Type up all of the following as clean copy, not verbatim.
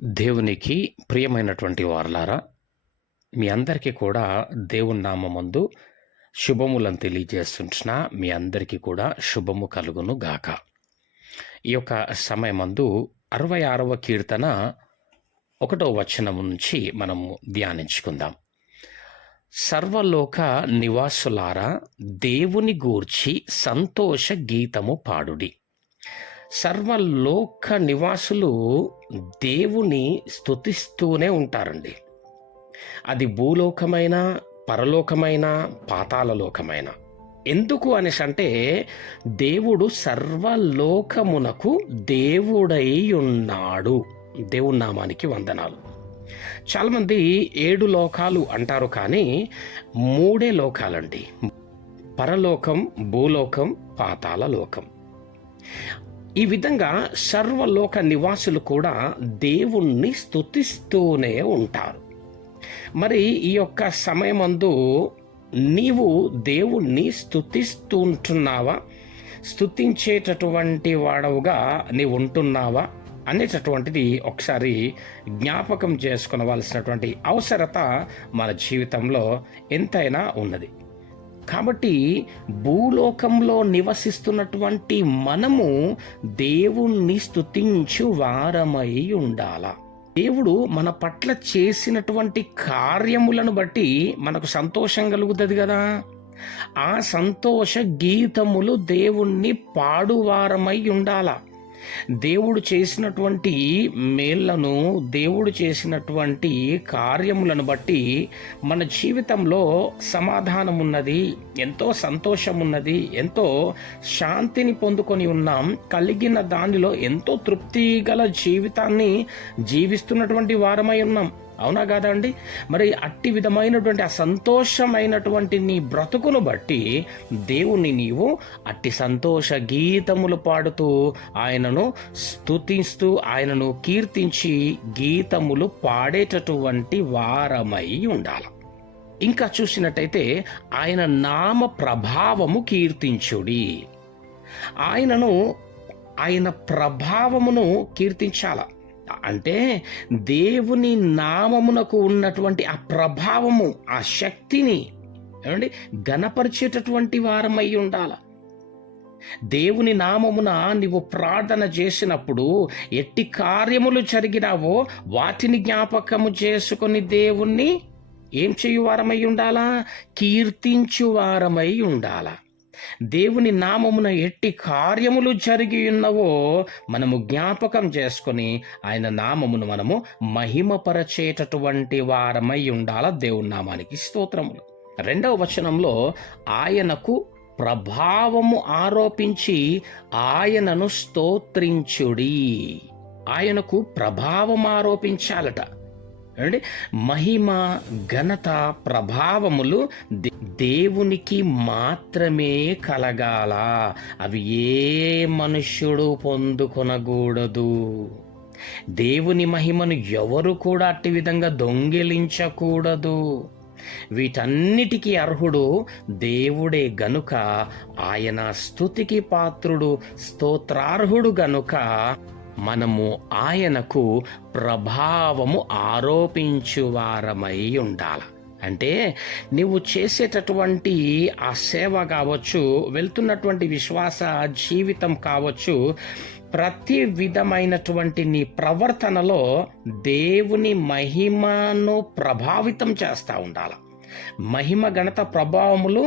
దేవునికి ప్రియమైనటువంటి వారలారా, మీ అందరికీ కూడా దేవుని నామమందు శుభములను తెలియజేస్తుంటున్న మీ అందరికీ కూడా శుభము కలుగును గాక. ఈ యొక్క సమయమందు 66వ కీర్తన 1వ వచనం నుంచి మనము ధ్యానించుకుందాం. సర్వలోక నివాసులారా, దేవుని గూర్చి సంతోష గీతము పాడుడి. సర్వలోక నివాసులు దేవుని స్తుతిస్తూనే ఉంటారండి. అది భూలోకమైన, పరలోకమైన, పాతాళలోకమైన. ఎందుకు అనేసి అంటే, దేవుడు సర్వలోకమునకు దేవుడై ఉన్నాడు. దేవుని నామానికి వందనాలు. చాలామంది 7 లోకాలు అంటారు, కానీ 3 లోకాలండి: పరలోకం, భూలోకం, పాతాళ లోకం. ఈ విధంగా సర్వలోక నివాసులు కూడా దేవుణ్ణి స్తుతిస్తూనే ఉంటారు. మరి ఈ యొక్క సమయమందు నీవు దేవుణ్ణి స్తుతిస్తుంటున్నావా? స్తుతించేటటువంటి వాడవుగా నీవు ఉంటున్నావా అనేటటువంటిది ఒకసారి జ్ఞాపకం చేసుకొనవలసినటువంటి అవసరత మన జీవితంలో ఎంతైనా ఉన్నది. కాబట్టి భూలోకంలో నివసిస్తున్నటువంటి మనము దేవుణ్ణి స్తుతించు వారమై ఉండాల. దేవుడు మన పట్ల చేసినటువంటి కార్యములను బట్టి మనకు సంతోషం కలుగుతుంది కదా. ఆ సంతోష గీతములు దేవుణ్ణి పాడువారమై ఉండాల. దేవుడు చేసినటువంటి మేళ్లను, దేవుడు చేసినటువంటి కార్యములను బట్టి మన జీవితంలో సమాధానం ఉన్నది, ఎంతో సంతోషం ఉన్నది, ఎంతో శాంతిని పొందుకొని ఉన్నాం. కలిగిన దానిలో ఎంతో తృప్తి గల జీవితాన్ని జీవిస్తున్నటువంటి వారమై ఉన్నాం. అవునా కాదా అండి? మరి అట్టి విధమైనటువంటి ఆ సంతోషమైనటువంటి నీ బ్రతుకును బట్టి దేవుణ్ణి నీవు అట్టి సంతోష గీతములు పాడుతూ, ఆయనను స్తుతిస్తూ, ఆయనను కీర్తించి గీతములు పాడేటటువంటి వారమై ఉండాలి. ఇంకా చూసినట్టయితే, ఆయన నామ ప్రభావము కీర్తించుడి. ఆయన ప్రభావమును కీర్తించాల. అంటే దేవుని నామమునకు ఉన్నటువంటి ఆ ప్రభావము, ఆ శక్తిని ఏమండి ఘనపరిచేటటువంటి వారమై ఉండాల. దేవుని నామమున నీవు ప్రార్థన చేసినప్పుడు ఎట్టి కార్యములు జరిగినావో వాటిని జ్ఞాపకము చేసుకొని దేవుణ్ణి ఏం చేయు వారమై ఉండాలా? కీర్తించు వారమై ఉండాల. దేవుని నామమున ఎట్టి కార్యములు జరిగి ఉన్నవో మనము జ్ఞాపకం చేసుకొని ఆయన నామమును మనము మహిమపరచేటటువంటి వారమై ఉండాల. దేవుని నామానికి స్తోత్రములు. 2వ వచనంలో ఆయనకు ప్రభావము ఆరోపించి ఆయనను స్తోత్రించుడి. ఆయనకు ప్రభావం ఆరోపించాలట. మహిమ, ఘనత, ప్రభావములు దేవునికి మాత్రమే కలగాల. అవి ఏ మనుష్యుడు పొందుకొనకూడదు. దేవుని మహిమను ఎవరు కూడా అట్టి విధంగా దొంగిలించకూడదు. వీటన్నిటికీ అర్హుడు దేవుడే గనుక ఆయన స్తుతికి పాత్రుడు, స్తోత్రార్హుడు గనుక మనము ఆయనకు ప్రభావము ఆరోపించువారమై ఉండాలి. అంటే నువ్వు చేసేటటువంటి ఆ సేవ కావచ్చు, వెళ్తున్నటువంటి విశ్వాస జీవితం కావచ్చు, ప్రతి విధమైనటువంటి నీ ప్రవర్తనలో దేవుని మహిమను ప్రభావితం చేస్తూ ఉండాలి. మహిమ, ఘనత, ప్రభావములు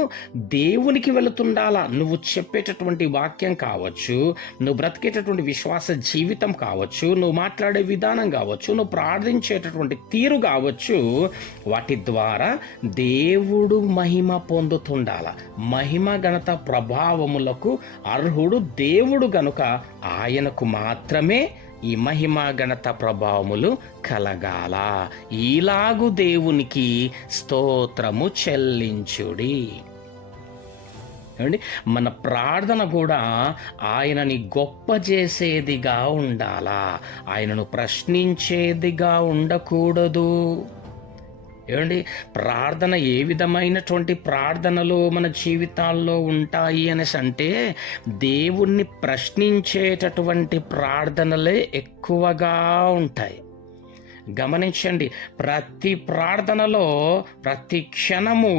దేవునికి వెళుతుండాలా. నువ్వు చెప్పేటటువంటి వాక్యం కావచ్చు, నువ్వు బ్రతికేటటువంటి విశ్వాస జీవితం కావచ్చు, నువ్వు మాట్లాడే విధానం కావచ్చు, నువ్వు ప్రార్థించేటటువంటి తీరు కావచ్చు, వాటి ద్వారా దేవుడు మహిమ పొందుతుండాల. మహిమ, ఘనత, ప్రభావములకు అర్హుడు దేవుడు గనుక ఆయనకు మాత్రమే ఈ మహిమ, ఘనత, ప్రభావములు కలగాల. ఈలాగు దేవునికి స్తోత్రము చెల్లించుడి. మన ప్రార్థన కూడా ఆయనని గొప్ప చేసేదిగా ఉండాలా. ఆయనను ప్రశ్నించేదిగా ఉండకూడదు. ఏమండి, ప్రార్థన ఏ విధమైనటువంటి ప్రార్థనలు మన జీవితాల్లో ఉంటాయి అనేసి అంటే, దేవుణ్ణి ప్రశ్నించేటటువంటి ప్రార్థనలే ఎక్కువగా ఉంటాయి. గమనించండి, ప్రతి ప్రార్థనలో ప్రతి క్షణము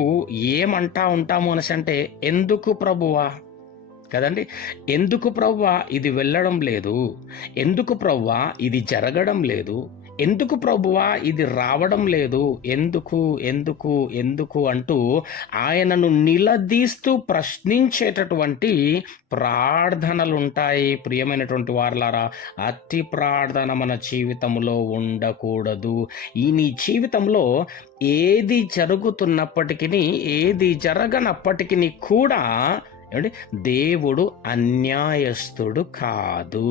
ఏమంటా ఉంటాము అనేసి అంటే, ఎందుకు ప్రభువా కదండి. ఎందుకు ప్రభువా ఇది వెళ్ళడం లేదు, ఎందుకు ప్రభువా ఇది జరగడం లేదు, ఎందుకు ప్రభువా ఇది రావడం లేదు, ఎందుకు ఎందుకు ఎందుకు అంటూ ఆయనను నిలదీస్తూ ప్రశ్నించేటటువంటి ప్రార్థనలుంటాయి. ప్రియమైనటువంటి వారలారా, అతి ప్రార్థన మన జీవితంలో ఉండకూడదు. ఈ నీ జీవితంలో ఏది జరుగుతున్నప్పటికీ, ఏది జరగనప్పటికీ కూడా ఏమండి, దేవుడు అన్యాయస్తుడు కాదు.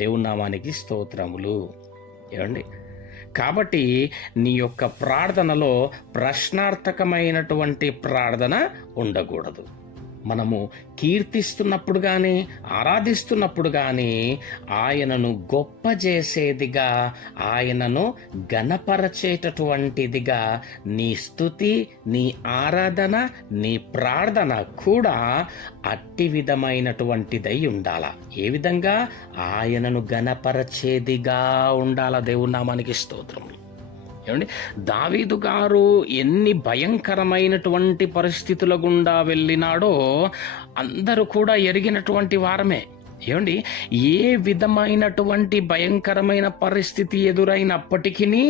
దేవుని నామానికి స్తోత్రములు. ఏమండి, కాబట్టి నీ యొక్క ప్రార్థనలో ప్రశ్నార్థకమైనటువంటి ప్రార్థన ఉండకూడదు. మనము కీర్తిస్తున్నప్పుడు కానీ, ఆరాధిస్తున్నప్పుడు కానీ ఆయనను గొప్ప చేసేదిగా, ఆయనను ఘనపరచేటటువంటిదిగా నీ స్తుతి, నీ ఆరాధన, నీ ప్రార్థన కూడా అట్టి విధమైనటువంటిదై ఉండాల. ఏ విధంగా? ఆయనను ఘనపరచేదిగా ఉండాల. దేవుని నామానికి స్తోత్రములు. ఏమండి, దావీదు గారు ఎన్ని భయంకరమైనటువంటి పరిస్థితుల గుండా వెళ్ళినాడో అందరూ కూడా ఎరిగినటువంటి వారమే. ఏమండి, ఏ విధమైనటువంటి భయంకరమైన పరిస్థితి ఎదురైనప్పటికీ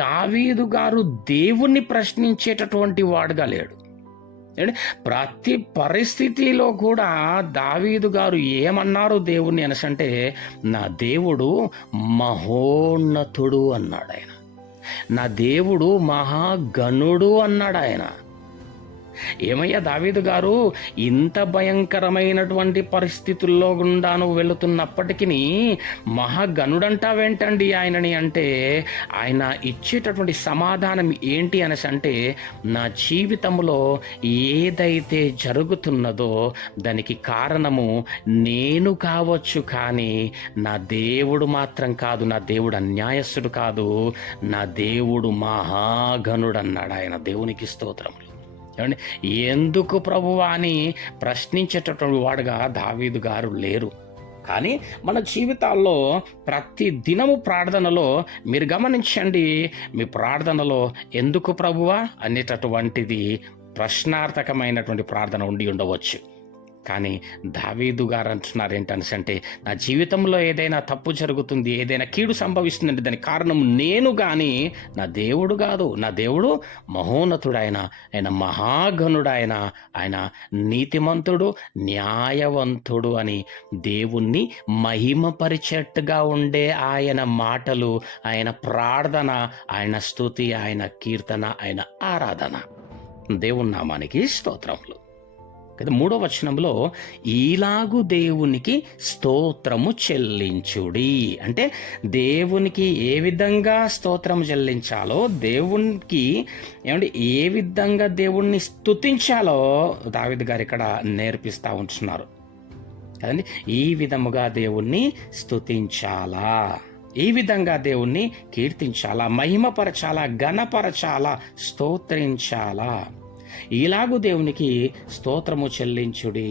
దావీదు గారు దేవుణ్ణి ప్రశ్నించేటటువంటి వాడుగా లేడు. ప్రతి పరిస్థితిలో కూడా దావీదు గారు ఏమన్నారు దేవుణ్ణి అనసంటే, నా దేవుడు మహోన్నతుడు అన్నాడు ఆయన. నా దేవుడు మహాగణుడు అన్నాడు ఆయన. ఏమయ్యా దావీదు గారు, ఇంత భయంకరమైనటువంటి పరిస్థితుల్లో గుండా నువ్వు వెళుతున్నప్పటికీ మహాగణుడంటావేంటండి ఆయనని అంటే, ఆయన ఇచ్చేటటువంటి సమాధానం ఏంటి అనేసి అంటే, నా జీవితంలో ఏదైతే జరుగుతున్నదో దానికి కారణము నేను కావచ్చు, కానీ నా దేవుడు మాత్రం కాదు. నా దేవుడు అన్యాయస్తుడు కాదు, నా దేవుడు మహాగణుడు అన్నాడు ఆయన. దేవునికి స్తోత్రములు. ఏమండి, ఎందుకు ప్రభువా అని ప్రశ్నించేటటువంటి వాడుగా దావీదు గారు లేరు. కానీ మన జీవితాల్లో ప్రతి దినము ప్రార్థనలో మీరు గమనించండి, మీ ప్రార్థనలో ఎందుకు ప్రభువా అనేటటువంటిది ప్రశ్నార్థకమైనటువంటి ప్రార్థన ఉండి ఉండవచ్చు. కానీ దావీదు గారు అంటున్నారు ఏంటంటే, నా జీవితంలో ఏదైనా తప్పు జరుగుతుంది, ఏదైనా కీడు సంభవిస్తుందంటే దానికి కారణం నేను కానీ నా దేవుడు కాదు. నా దేవుడు మహోన్నతుడాయన, ఆయన మహాగణుడాయన, ఆయన నీతిమంతుడు, న్యాయవంతుడు అని దేవుణ్ణి మహిమపరిచేట్టుగా ఉండే ఆయన మాటలు, ఆయన ప్రార్థన, ఆయన స్తుతి, ఆయన కీర్తన, ఆయన ఆరాధన. దేవుని నామానికి స్తోత్రములు. కదా, 3వ వచనంలో ఈలాగు దేవునికి స్తోత్రము చెల్లించుడి అంటే, దేవునికి ఏ విధంగా స్తోత్రం చెల్లించాలో, దేవునికి ఏమంటే ఏ విధంగా దేవుణ్ణి స్తుతించాలో దావీదు గారు ఇక్కడ నేర్పిస్తూ ఉంటున్నారు కదండి. ఈ విధముగా దేవుణ్ణి స్తుతించాలా, ఈ విధంగా దేవుణ్ణి కీర్తించాలా, మహిమపరచాలా, ఘనపరచాలా, స్తోత్రించాలా. ఇలాగు దేవునికి స్తోత్రము చెల్లించుడి.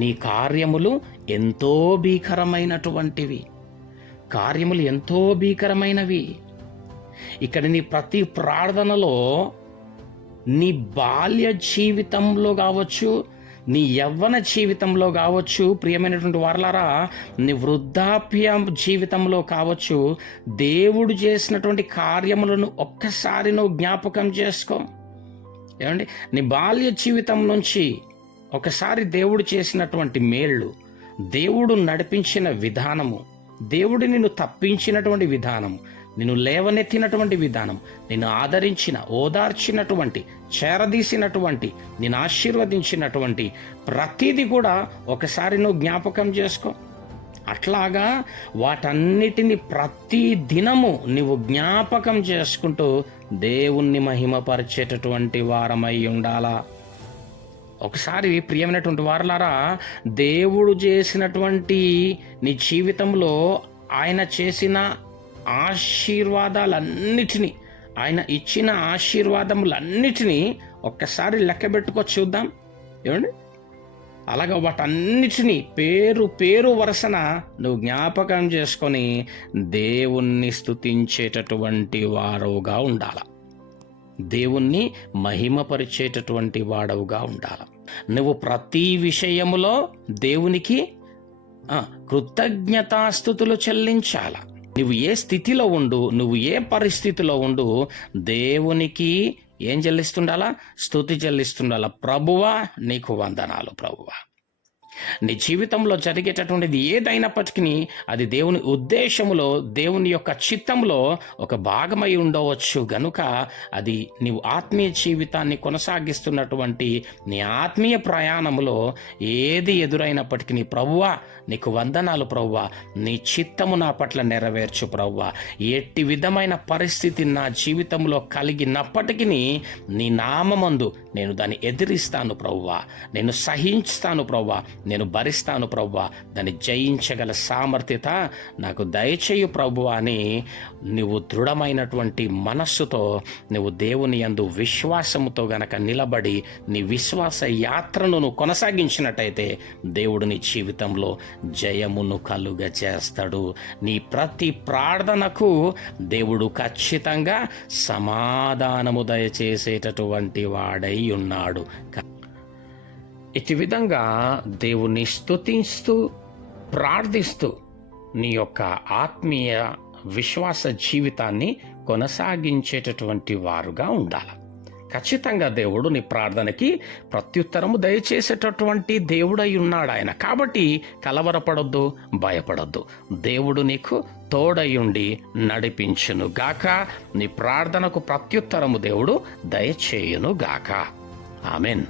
నీ కార్యములు ఎంతో భీకరమైనటువంటివి, కార్యములు ఎంతో భీకరమైనవి. ఇక్కడ నీ ప్రతి ప్రార్థనలో నీ బాల్య జీవితంలో కావచ్చు, నీ యవ్వన జీవితంలో కావచ్చు, ప్రియమైనటువంటి వారలారా, నీ వృద్ధాప్య జీవితంలో కావచ్చు, దేవుడు చేసినటువంటి కార్యములను ఒక్కసారి నువ్వు జ్ఞాపకం చేసుకో. ఏమండి, నీ బాల్య జీవితం నుంచి ఒకసారి దేవుడు చేసినటువంటి మేళ్ళు, దేవుడు నడిపించిన విధానము, దేవుడు నిన్ను తప్పించినటువంటి విధానము, నిన్ను లేవనెత్తినటువంటి విధానం, నిన్ను ఆదరించిన, ఓదార్చినటువంటి, చేరదీసినటువంటి, నిన్ను ఆశీర్వదించినటువంటి ప్రతిదీ కూడా ఒకసారి నువ్వు జ్ఞాపకం చేసుకో. అట్లాగా వాటన్నిటిని ప్రతి దినము నువ్వు జ్ఞాపకం చేసుకుంటూ దేవుణ్ణి మహిమపరిచేటటువంటి వారమై ఉండాలా. ఒకసారి ప్రియమైనటువంటి వారలారా, దేవుడు చేసినటువంటి నీ జీవితంలో ఆయన చేసిన ఆశీర్వాదాలన్నిటినీ, ఆయన ఇచ్చిన ఆశీర్వాదములన్నిటినీ ఒక్కసారి లెక్క పెట్టుకో చూద్దాం. ఏమండి, అలాగ వాటన్నిటినీ పేరు పేరు వరుసన నువ్వు జ్ఞాపకం చేసుకొని దేవుణ్ణి స్తుతించేటటువంటి వారుగా ఉండాలి. దేవుణ్ణి మహిమపరిచేటటువంటి వాడవుగా ఉండాలి. నువ్వు ప్రతి విషయములో దేవునికి కృతజ్ఞతాస్తుతులు చెల్లించాల. నువ్వు ఏ స్థితిలో ఉండు, నువ్వు ఏ పరిస్థితిలో ఉండు, దేవునికి ఏం చెల్లిస్తుండాలా? స్తుతి చెల్లిస్తుండాలా. ప్రభువా నీకు వందనాలు ప్రభువా. నీ జీవితంలో జరిగేటటువంటిది ఏదైనప్పటికీ అది దేవుని ఉద్దేశములో, దేవుని యొక్క చిత్తంలో ఒక భాగమై ఉండవచ్చు గనుక అది నీవు ఆత్మీయ జీవితాన్ని కొనసాగిస్తున్నటువంటి నీ ఆత్మీయ ప్రయాణములో ఏది ఎదురైనప్పటికీ ప్రభువా నీకు వందనాలు ప్రభువా, నీ చిత్తము నా పట్ల నెరవేర్చు ప్రభువా. ఎట్టి విధమైన పరిస్థితి నా జీవితంలో కలిగినప్పటికీ నీ నామమందు నేను దాన్ని ఎదిరిస్తాను ప్రభువా, నేను సహించుతాను ప్రభువా, నేను భరిస్తాను ప్రభువా, దాన్ని జయించగల సామర్థ్యత నాకు దయచేయు ప్రభువా అని నువ్వు దృఢమైనటువంటి మనస్సుతో నువ్వు దేవుని యందు విశ్వాసముతో గనక నిలబడి నీ విశ్వాస యాత్రను నువ్వు కొనసాగించినట్టయితే దేవుడు నీ జీవితంలో జయమును కలుగ చేస్తాడు. నీ ప్రతి ప్రార్థనకు దేవుడు ఖచ్చితంగా సమాధానము దయచేసేటటువంటి వాడై ఉన్నాడు. ఇటు విధంగా దేవుని స్తుతిస్తూ ప్రార్థిస్తూ నీ యొక్క ఆత్మీయ విశ్వాస జీవితాన్ని కొనసాగించేటటువంటి వారుగా ఉండాలి. ఖచ్చితంగా దేవుడు నీ ప్రార్థనకి ప్రత్యుత్తరము దయచేసేటటువంటి దేవుడై ఉన్నాడు ఆయన. కాబట్టి కలవరపడొద్దు, భయపడొద్దు. దేవుడు నీకు తోడయుండి నడిపించును గాక. నీ ప్రార్థనకు ప్రత్యుత్తరము దేవుడు దయచేయును గాక. ఆమెన్.